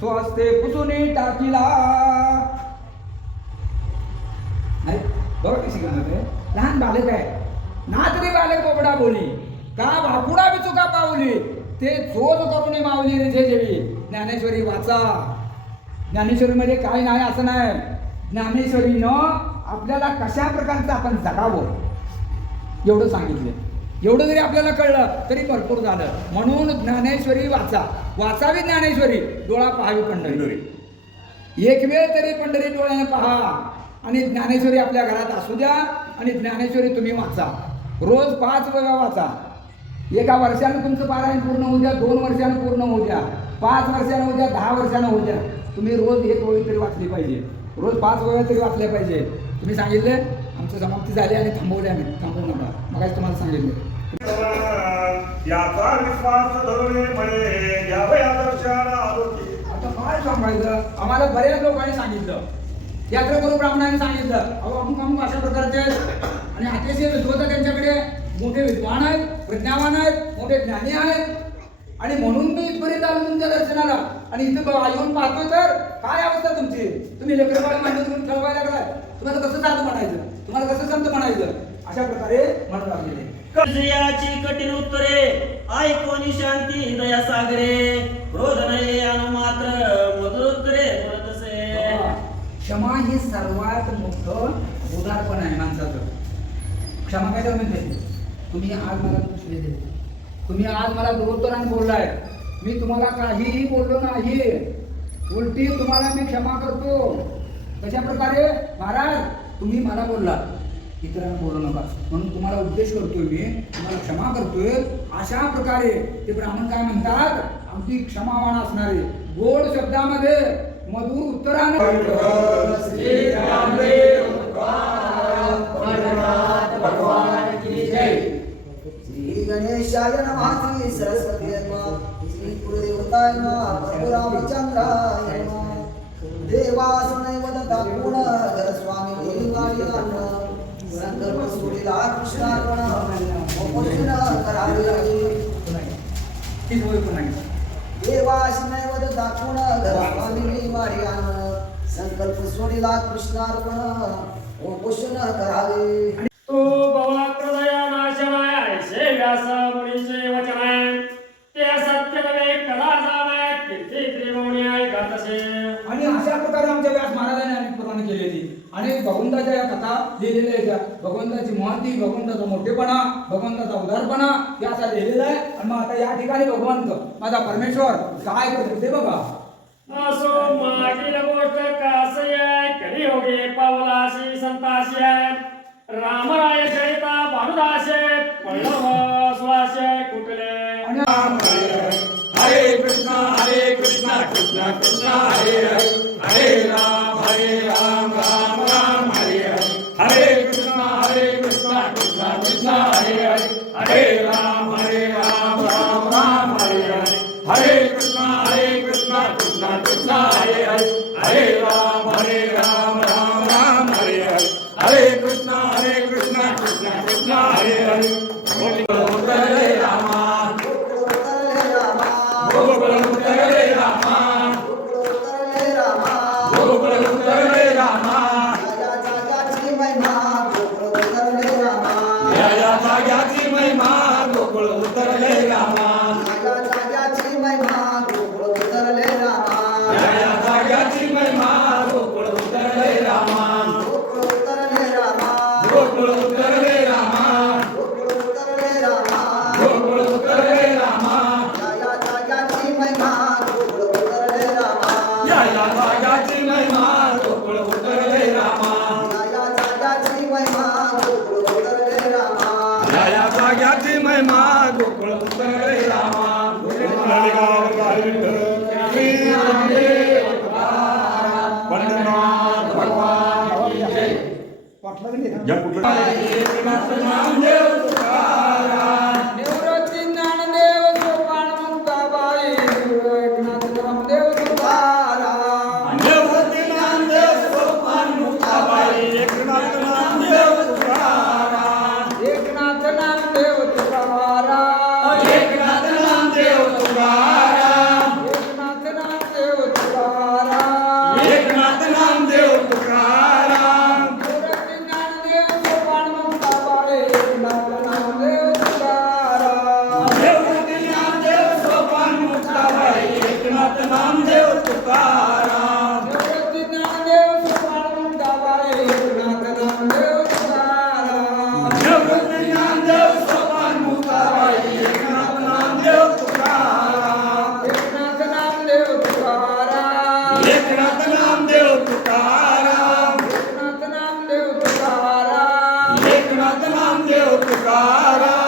स्वस्ते पुसुनी टाकीला. बरोबर बघा कशी गंमत लहान बालक आहे. ना तरी बालक बोबडा बोली. का भाकुडा बी चुका पावली? ते चोच करून मावली रे जे देवी. ज्ञानेश्वरी वाचा. ज्ञानेश्वरीमध्ये काय नाही असं नाही. ज्ञानेश्वरीनं आपल्याला कशा प्रकारचं आपण जगावं? एवढं सांगितलं. एवढं जरी आपल्याला कळलं तरी भरपूर झालं. म्हणून ज्ञानेश्वरी वाचा. वाचावी ज्ञानेश्वरी? डोळा पहावी पंढरी. एक वेळ तरी पंढरी डोळ्याने पहा. आणि ज्ञानेश्वरी आपल्या घरात असू द्या आणि ज्ञानेश्वरी तुम्ही वाचा. रोज पाच वेळा वाचा. एका वर्षानं तुमचं पारायण पूर्ण होऊ द्या दोन वर्षानं पूर्ण होऊ द्या पाच वर्षानं होऊ द्या दहा वर्षानं होऊ द्या. तुम्ही रोज एक ओळी तरी वाचली पाहिजे. रोज पाच वेळा तरी वाचल्या पाहिजे. तुम्ही सांगितले आमचं समाप्ती झाली आणि थांबवले आम्ही थांबवू नका. मग तुम्हाला सांगितलं. याचा विश्वास धरून म्हणे घ्यावया आलोकी आता काय सांगायचं? आम्हाला बऱ्याच लोकांनी सांगितलं. यात्रेकरू ब्राह्मणांनी सांगितलं. अहो अमुक अमुक अशा प्रकारचे आहेत. आणि अतिशय विद्वत त्यांच्याकडे मोठे विद्वान आहेत प्रज्ञावान आहेत मोठे ज्ञानी आहेत. आणि म्हणून मी इथपर्यंत आलो तुमच्या दर्शनाला. आणि इथं येऊन पाहतो तर काय अवस्था तुमची? तुम्ही लेकरबाळ मांडून तुम्ही ठरवायला लागलाय. तुम्हाला कसं साधू म्हणायचं? तुम्हाला कसं संत म्हणायचं? अशा प्रकारे म्हणत लागलेले कर्जयाची कठीण उत्तरे ऐकोनी शांती हृदया सागरे क्रोध नये अनु मात्र मधुरोत्तरे बोलतसे क्षमा ही सर्वात मोठं उदारपण आहे माणसाचं. क्षमा काय म्हणते तुम्ही आज मला दुसरे दिले. तुम्ही आज मला दुरोत्तराने बोललाय. मी तुम्हाला काहीही बोललो नाही. उलटी तुम्हाला मी क्षमा करतो. कशा प्रकारे महाराज तुम्ही मला बोलला इतरांना बोलू नका. म्हणून तुम्हाला उद्देश करतोय मी तुम्हाला क्षमा करतोय. अशा प्रकारे ते ब्राह्मण काय म्हणतात? आमची क्षमावान असणारे. गोड शब्दामध्ये मधुर उत्तराने श्री गणेशाय नमः श्री सरस्वती श्री गुरुदेवताय नमः प्रभु रामचंद्राय नमः। देवासुनै वदता स्वामी देवाय नमः संकल्प सोडिला कृष्णार्पण मोक्षण करावे. तो नाशनाय ऐसे व्यास मुनीचे वचनाय. ते सत्य नव्हे कदा जाणाय कीर्ती त्रिभुवनीय गातसे आणि अशा प्रकारे आमच्या व्यास महाराजांनी अनेक भगवंताच्या या कथा लिहिलेल्या आहेत. भगवंताची महती भगवंताचा मोठेपणा भगवंताचा उदारपणा याचा लिहिलेला आहे. आणि मग आता या ठिकाणी भगवंत माझा परमेश्वर काय करतो ते बघा. असो मागील गोष्ट कासय कधी होगे पावलाशी संताशी रामराय चरिता भानुदासे पल्लव सुवासे कुटले आणि हरे कृष्णा हरे कृष्णा कृष्णा कृष्णा हरे हरे. या श्री रामदेव पंढरनाथ भगवान Sukara.